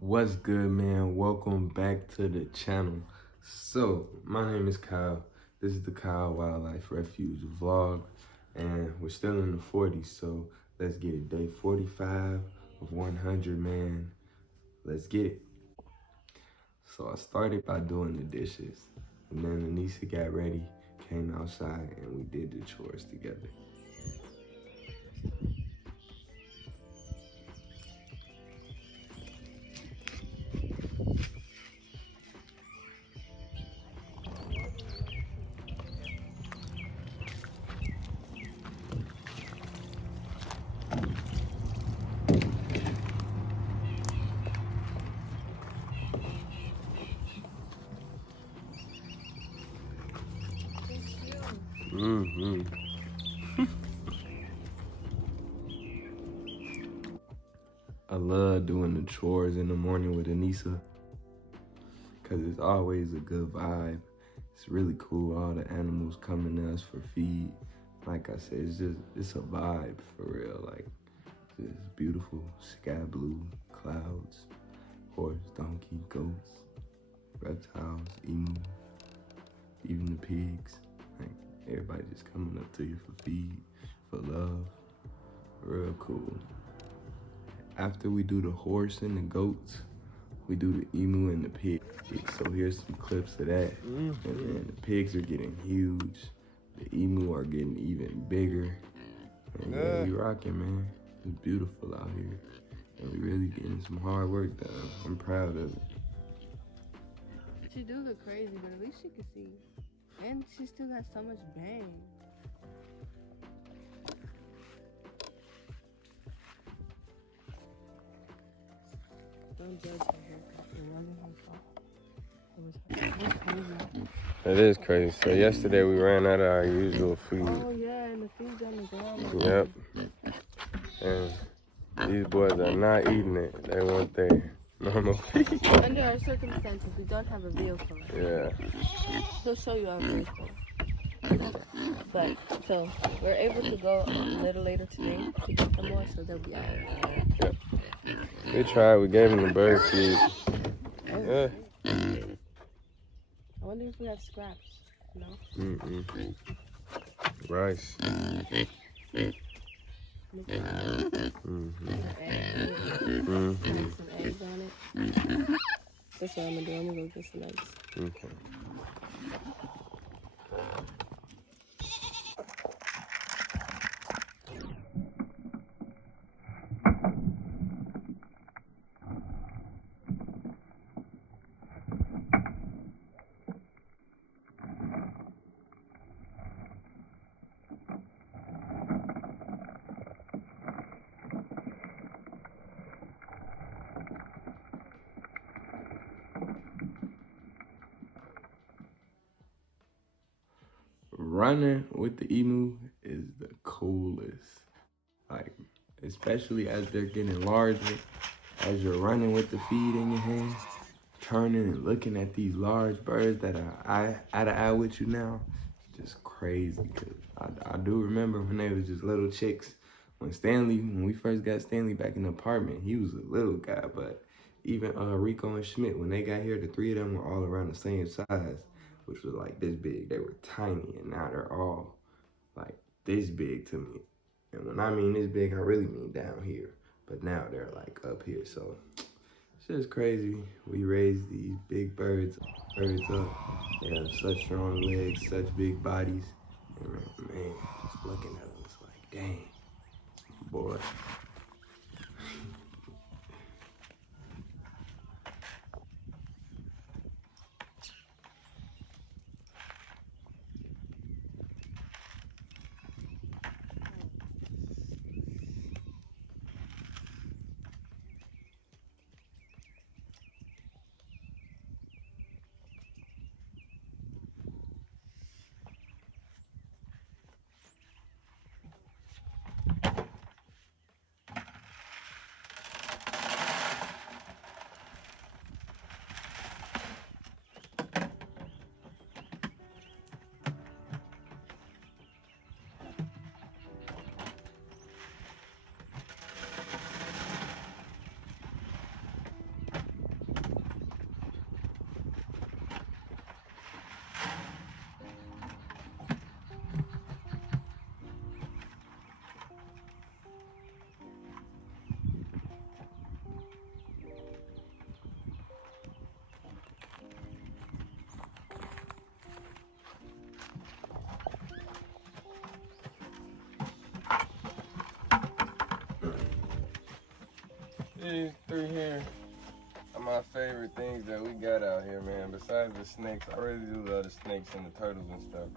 What's good, man? Welcome back to the channel. So, my name is Kyle. This is the Kyle Wildlife Refuge vlog, and we're still in the 40s, so let's get it. Day 45 of 100, man. Let's get it. So, I started by doing the dishes, and then Anissa got ready, came outside, and we did the chores together. Mm-hmm. I love doing the chores in the morning with Anissa because it's always a good vibe. It's really cool. All the animals coming to us for feed. Like I said, it's a vibe for real. Like, it's beautiful sky blue clouds, horse, donkey, goats, reptiles, emu, even the pigs. Like, everybody just coming up to you for feed, for love. Real cool. After we do the horse and the goats, we do the emu and the pig. So here's some clips of that. And then the pigs are getting huge. The emu are getting even bigger. And yeah, we rocking, man. It's beautiful out here. And we really getting some hard work done. I'm proud of it. She do look crazy, but at least she can see. And she still got so much bang. Don't judge her haircut. It wasn't her fault. It was crazy. It is crazy. So yesterday we ran out of our usual food. Oh yeah, and the feed's on the ground. Yep. And these boys are not eating it. They want their normal feed. Under our circumstances, we don't have a vehicle. Yeah. He'll show you our vehicle. But, so, we're able to go a little later today to get them more, so they'll be out. Yep. We tried. We gave them the bird feed. Yeah. I wonder if we have scraps. No? Mm-mm. Rice. Mm-hmm. Some eggs on it. That's what I'm gonna do. I'm gonna go get some eggs. Okay. Running with the emu is the coolest. Like, especially as they're getting larger, as you're running with the feed in your hand, turning and looking at these large birds that are eye to eye with you now, it's just crazy. I do remember when they was just little chicks. When we first got Stanley back in the apartment, he was a little guy, but even Rico and Schmidt, when they got here, the three of them were all around the same size, which was like this big. They were tiny, and now they're all like this big to me. And when I mean this big, I really mean down here. But now they're like up here, so it's just crazy. We raise these big birds up. They have such strong legs, such big bodies. And man, just looking at them, it's like, dang, boy. These three here are my favorite things that we got out here, man. Besides the snakes, I really do love the snakes and the turtles and stuff.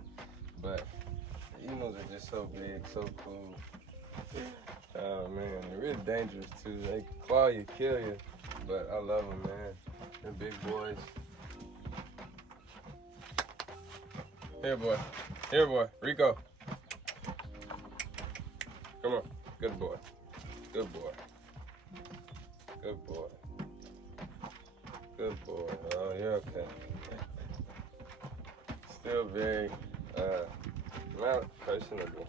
But the emus are just so big, so cool. Oh man, they're really dangerous too. They claw you, kill you, but I love them, man. They're big boys. Here, boy. Here, boy. Rico. Come on. Good boy. Good boy. Good boy. Good boy. Oh, you're okay. Still very, not personable,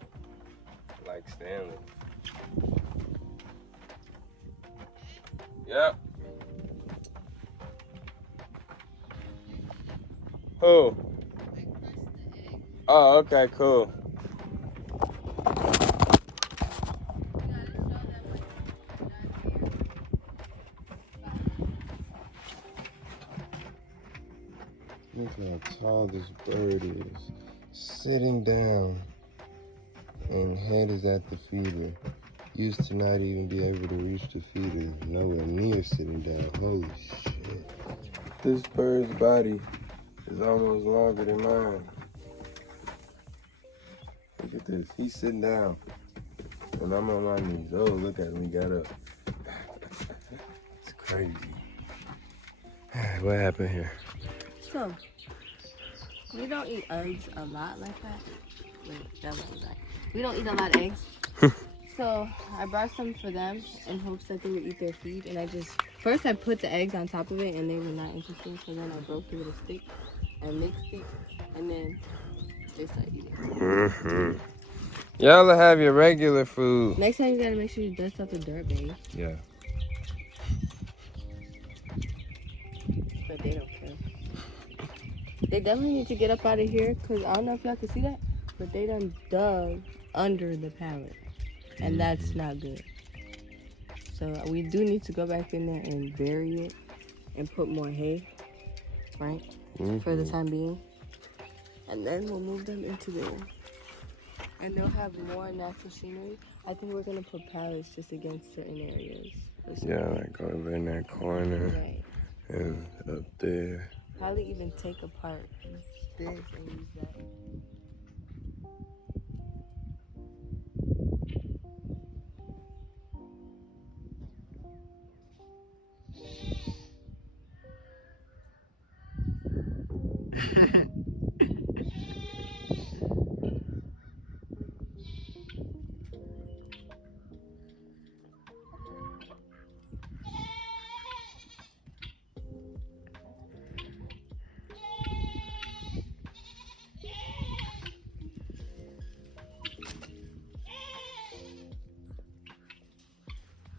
like Stanley. Yep. Who? Oh, okay, cool. Look how tall this bird is. Sitting down and head is at the feeder. Used to not even be able to reach the feeder. Nowhere near sitting down. Holy shit. This bird's body is almost longer than mine. Look at this. He's sitting down. And I'm on my knees. Oh, look at him. He got up. It's crazy. What happened here? So, we don't eat eggs a lot like that. Wait, that was that. We don't eat a lot of eggs. So, I brought some for them in hopes that they would eat their feed. And first I put the eggs on top of it and they were not interested. So then I broke it with a stick and mixed it. And then they started eating. Y'all have your regular food. Next time you gotta make sure you dust out the dirt, baby. Yeah. But they don't care. They definitely need to get up out of here because I don't know if y'all can see that, but they done dug under the pallet. And that's not good. So we do need to go back in there and bury it and put more hay, right? For the time being. And then we'll move them into there. And they'll have more natural scenery. I think we're gonna put pallets just against certain areas. Yeah, like over in that corner. Right. And up there. Probably even take apart this and use that.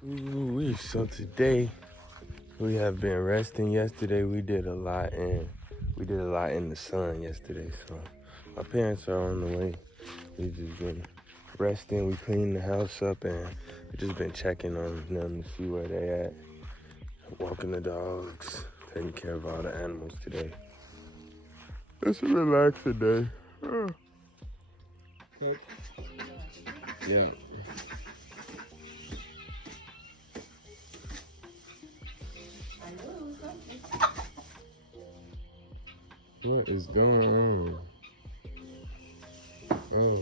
Ooh, so today we have been resting. Yesterday we did a lot in the sun yesterday. So my parents are on the way. We just been resting. We cleaned the house up and we just been checking on them to see where they at. Walking the dogs, taking care of all the animals today. It's a relaxing day. Yeah. What is going on? Oh.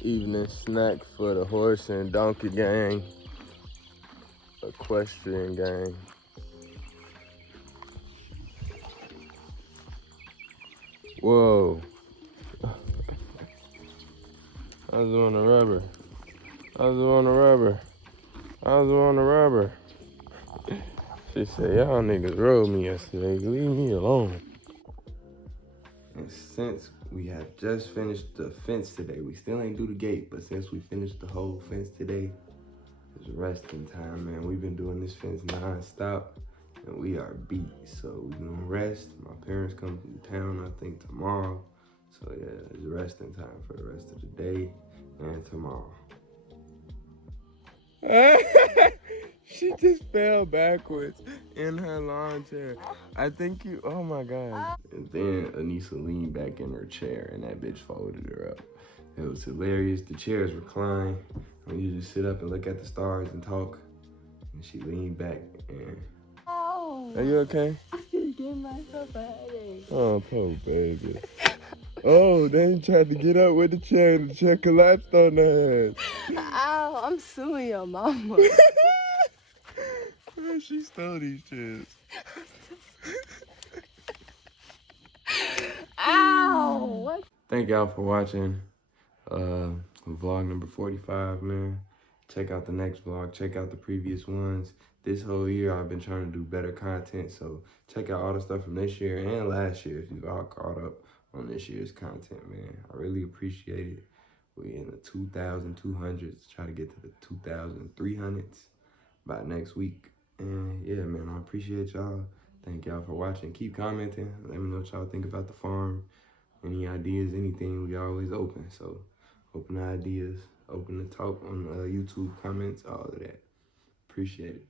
Evening snack for the horse and donkey gang. Equestrian gang. Whoa. I was on the rubber. She said, y'all niggas rode me yesterday. Leave me alone. And since we have just finished the fence today, we still ain't do the gate, but since we finished the whole fence today, it's resting time, man. We've been doing this fence non-stop, and we are beat. So we gonna rest. My parents come from town, I think, tomorrow. So yeah, it's resting time for the rest of the day and tomorrow. She just fell backwards in her lawn chair. I think you, oh my God. And then Anissa leaned back in her chair and that bitch folded her up. It was hilarious. The chairs recline. And you just sit up and look at the stars and talk. And she leaned back and... Ow! Are you okay? Give myself a headache. Oh, poor baby. Oh, they tried to get up with the chair and the chair collapsed on her head. Ow, I'm suing your mama. Man, she stole these chairs. Ow! What? Thank y'all for watching vlog number 45, man. Check out the next vlog. Check out the previous ones. This whole year, I've been trying to do better content. So check out all the stuff from this year and last year if you've all caught up on this year's content, man. I really appreciate it. We're in the 2,200s. Try to get to the 2,300s by next week. And yeah, man, I appreciate y'all. Thank y'all for watching. Keep commenting. Let me know what y'all think about the farm. Any ideas, anything, we always open. So open ideas, open the talk on YouTube comments, all of that. Appreciate it.